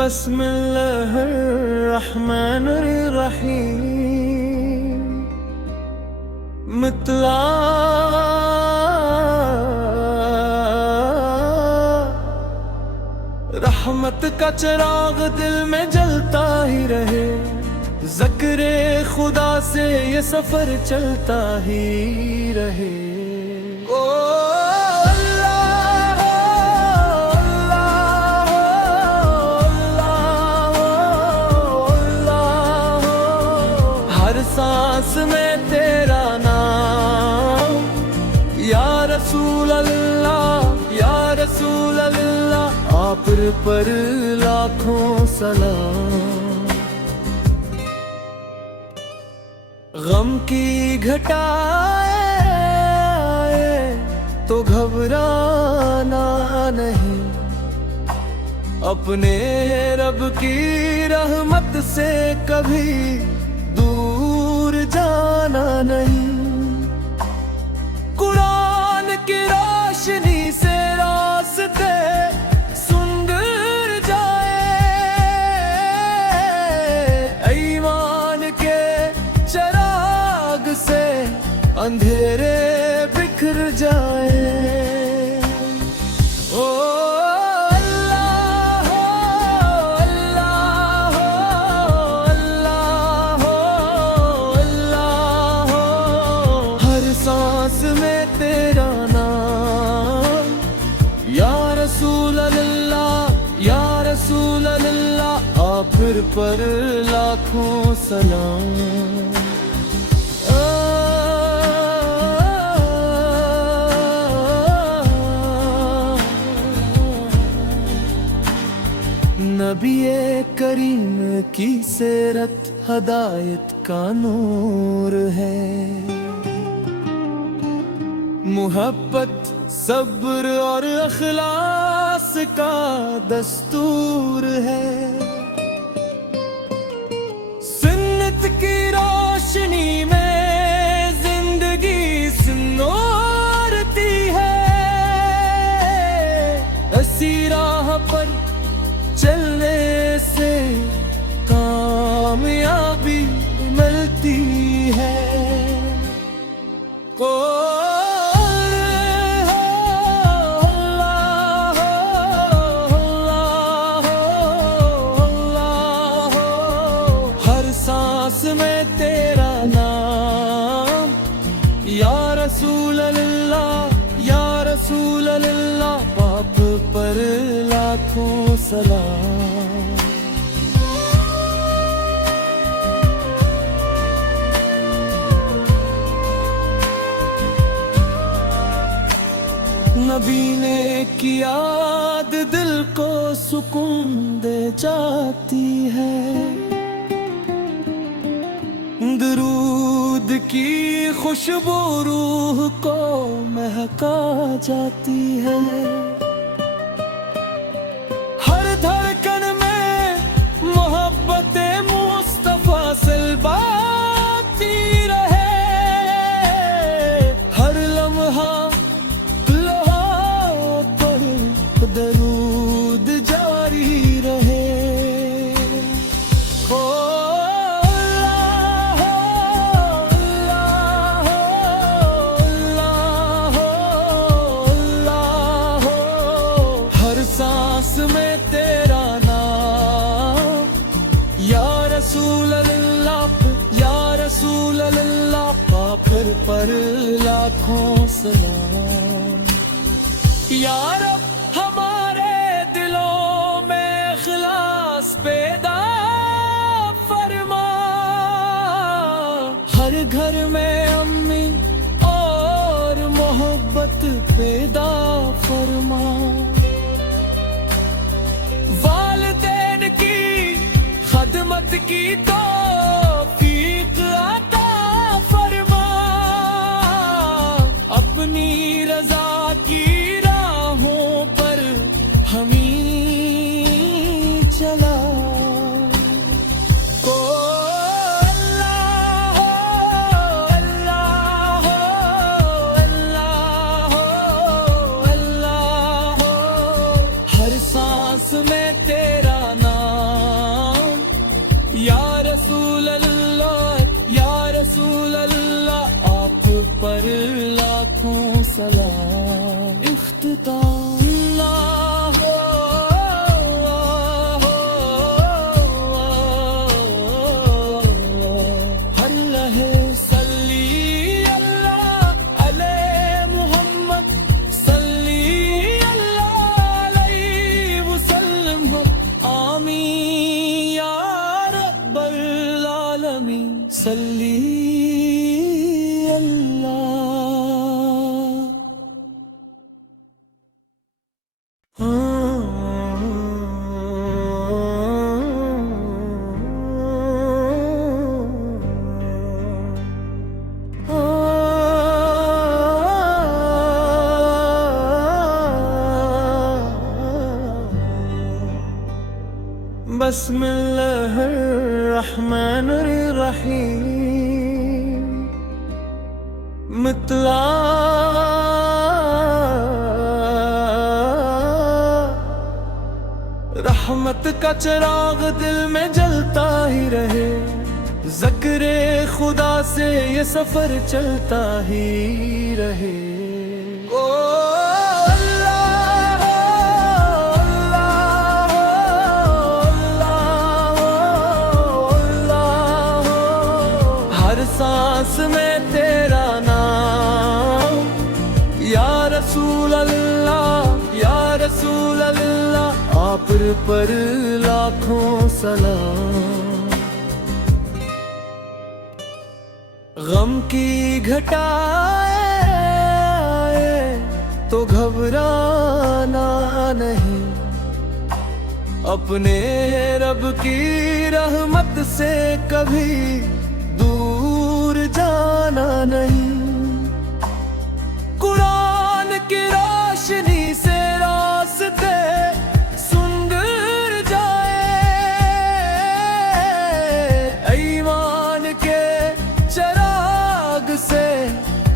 बिस्मिल्लाहिर्रहमानिर्रहीम। मितला रहमत का चिराग दिल में जलता ही रहे, ज़िक्रे खुदा से ये सफर चलता ही रहे। ओ अल्लाह अल्लाह अल्लाह, हर सांस में तेरा नाम, या रसूल अल्लाह या रसूल अल्लाह, आप पर लाखों सलाम। गम की घटाए तो घबराना नहीं, अपने रब की रहमत से कभी दूर जाना नहीं। कुरान की रोशनी से रास्ते सुंदर जाए, ईमान के चराग से अंधेरे बिखर जाए। ओ अल्लाह अल्लाह अल्लाह अल्लाह, हर सांस में तेरा नाम, या रसूल अल्लाह या रसूल अल्लाह, आप पर लाखों सलाम। नबी करीम की सीरत हदायत का नूर है, मुहब्बत सब्र और अखलास का दस्तूर है। सुन्नत की रोशनी में जिंदगी सिंगारती है, इसी राह पर चलने से कामयाबी मिलती है। को अल्लाह अल्लाह अल्लाह, हर सांस में तेरा नाम, या रसूल अल्लाह या रसूल अल्लाह, पाप पर लाखों सलाम। नबी ने की याद दिल को सुकून दे जाती है, दरूद की खुशबू रूह को महका जाती है। हर धड़कन में मोहब्बत मुस्तफा सिलवाती रहे, हर लम्हा दरूद जारी रहे। ओ अल्लाह अल्लाह अल्लाह अल्लाह, हर सांस में तेरा नाम, या रसूल अल्लाह या रसूल अल्लाह, पाक पर लाखों सलाम। या रब हमारे दिलों में इखलास पैदा फरमा, हर घर में अम्मी और मोहब्बत पैदा फरमा। वालिदैन की खदमत की तौफीक अता फरमा, अपनी रजा की पर हमी चला। को अल्लाह अल्लाह अल्लाह अल्लाह, हर सांस में तेरा नाम, बिस्मिल्लाहिर्रहमानिर्रहीम। मितला रहमत का चिराग दिल में जलता ही रहे, ज़िक्रे खुदा से ये सफर चलता ही रहे। ओ अल्लाह अल्लाह अल्लाह, हर सांस में तेरा नाम, या रसूल अल्लाह या रसूल अल्लाह, आप पर लाखों सलाम। गम की घटाए तो घबराना नहीं, अपने रब की रहमत से कभी दूर जाना नहीं। कुरान की रोशनी से रास्ते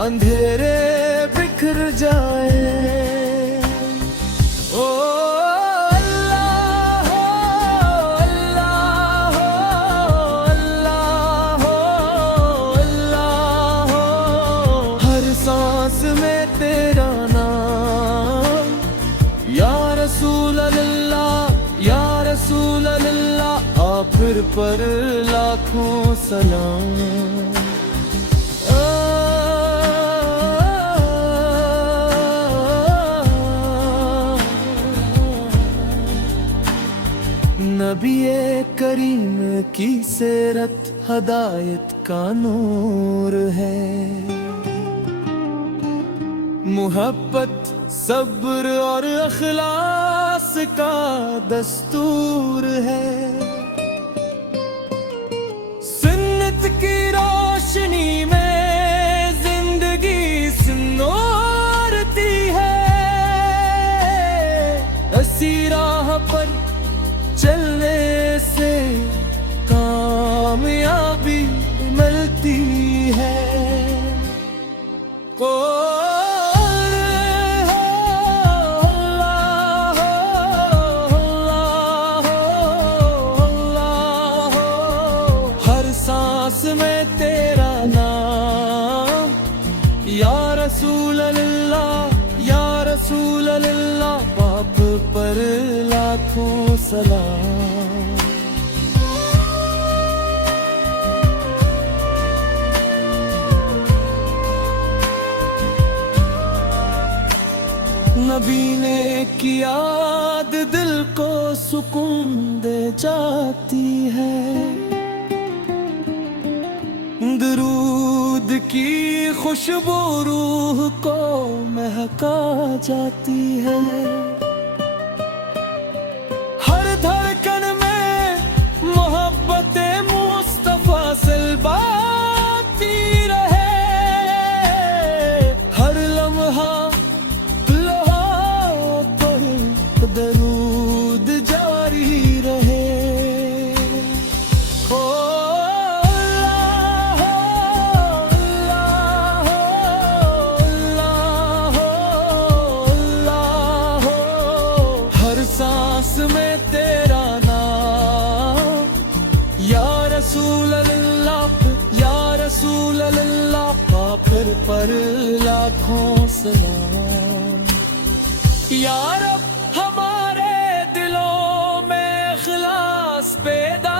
अंधेरे बिखर जाए। ओ अल्लाह अल्लाह अल्लाह अल्लाह, हर सांस में तेरा नाम, या रसूल अल्लाह या रसूल अल्लाह, आप पर लाखों सलाम। नबी करीम की सीरत हदायत का नूर है, मुहब्बत सब्र और अखलास का दस्तूर है। सुन्नत की रोशनी में जिंदगी सिंदूरती है, इसी राह पर चलने से कामयाबी मिलती है। अल्लाह अल्लाह अल्लाह, हर सांस में तेरा नाम, या रसूल अल्लाह या रसूल अल्लाह, बाप पर लाखों सलाम। नबी ने की याद दिल को सुकून दे जाती है, दरूद की खुशबू रूह को महका जाती है। हर धड़कन में मोहब्बत मुस्तफा सिलबाती रहे, हर लम्हा पर दरूद जारी रहे। ओ अल्लाह अल्लाह अल्लाह अल्लाह, हर सांस में तेरा नाम, या रसूल अल्लाह या रसूल अल्लाह, आप पर लाखों सलाम। या रब हमारे दिलों में इखलास पैदा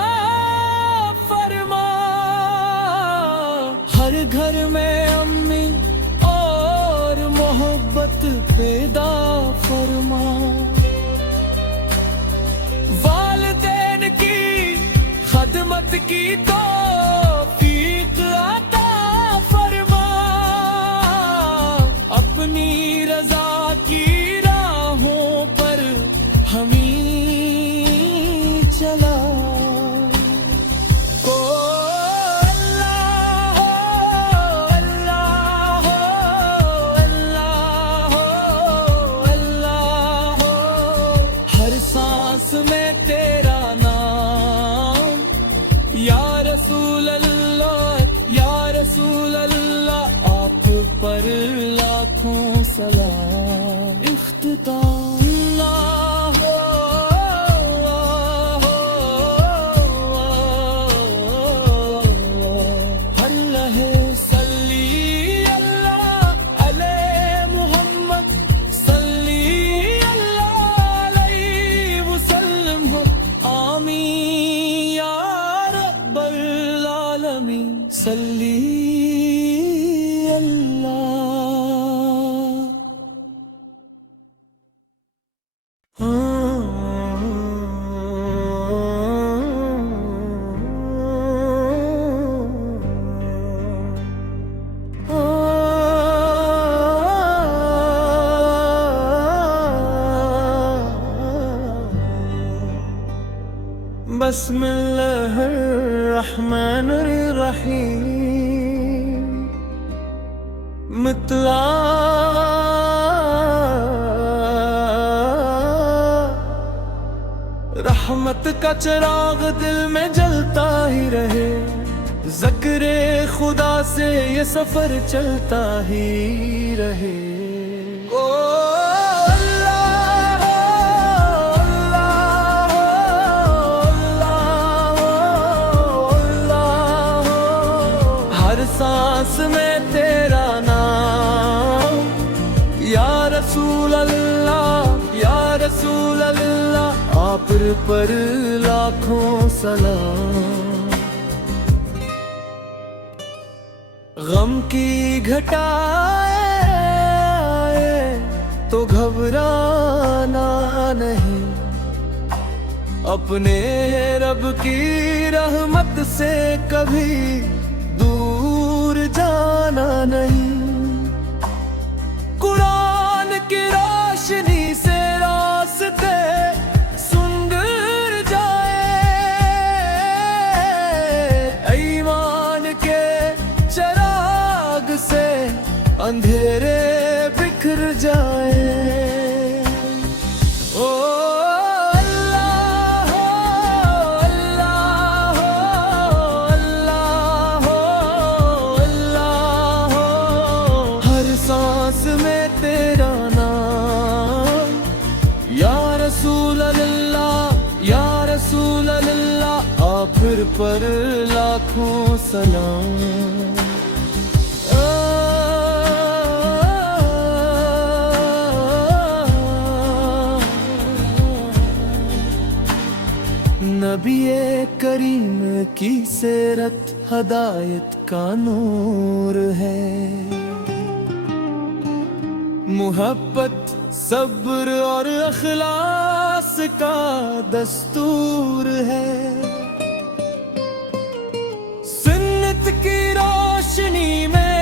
फरमा, हर घर में अम्मी और मोहब्बत पैदा फरमा। वालिदैन की खदमत की तौफीक अता फरमा, अपनी रजा की राहों पर हमी चला। ओ अल्लाह अल्लाह अल्लाह अल्लाह, हर सांस में तेरा नाम, बिस्मिल्लाहिर्रहमानिर्रहीम। मितला रहमत का चिराग दिल में जलता ही रहे, ज़िक्रे खुदा से ये सफर चलता ही रहे। ओ अल्लाह अल्लाह अल्लाह अल्लाह, हर सांस में तेरा नाम, या रसूल अल्लाह या रसूल अल्लाह, आप पर लाखों सलाम। गम की घटाए तो घबराना नहीं, अपने रब की रहमत से कभी दूर जाना नहीं। कुरान की रोशनी से रास्ते अंधेरे बिखर जाए। ओ अल्लाह अल्लाह अल्लाह अल्लाह, हर सांस में तेरा नाम, या रसूल अल्लाह या रसूल अल्लाह, आप पर लाखों सलाम। नबी करीम की सीरत हदायत का नूर है, मुहब्बत सब्र और अखलास का दस्तूर है। सुन्नत की रोशनी में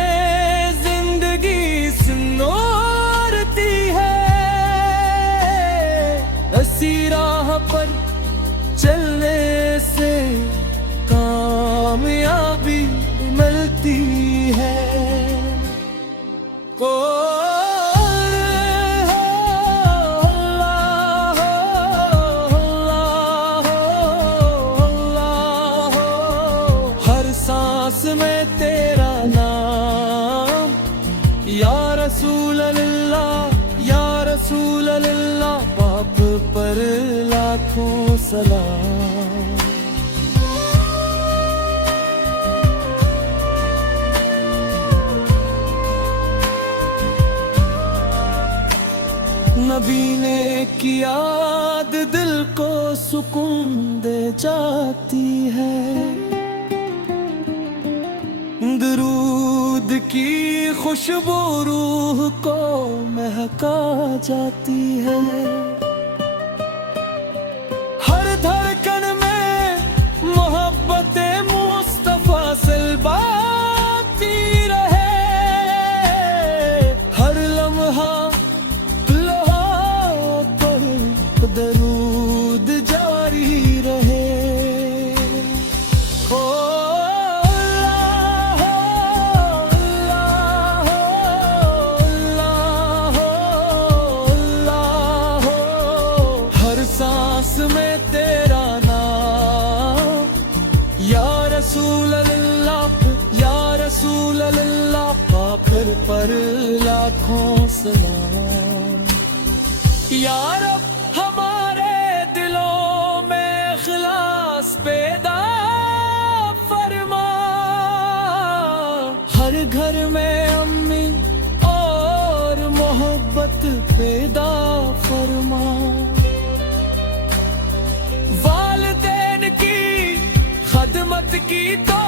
जिंदगी सिंदूरती है, इसी राह पर चलने से कामयाबी मिलती है। कौन है अल्लाह अल्लाह अल्लाह, हर सांस में तेरा नाम, या रसूल अल्लाह या रसूल अल्लाह, पाप पर लाखों सलाम। नबी ने की याद दिल को सुकून दे जाती है, दरूद की खुशबू रूह को महका जाती है। हर धड़कन में मोहब्बत मुस्तफा सिलबाती रहे, हर लम्हा दरूद जारी रहे। ओ अल्लाह अल्लाह अल्लाह अल्लाह, हर सांस में तेरा नाम, या रसूल अल्लाह या रसूल अल्लाह, पाप पर लाखों सलाम। या रब हमारे दिलों में इखलास पैदा फरमा, हर घर में अम्मी और मोहब्बत पैदा फरमा। वालिदैन की खदमत की तो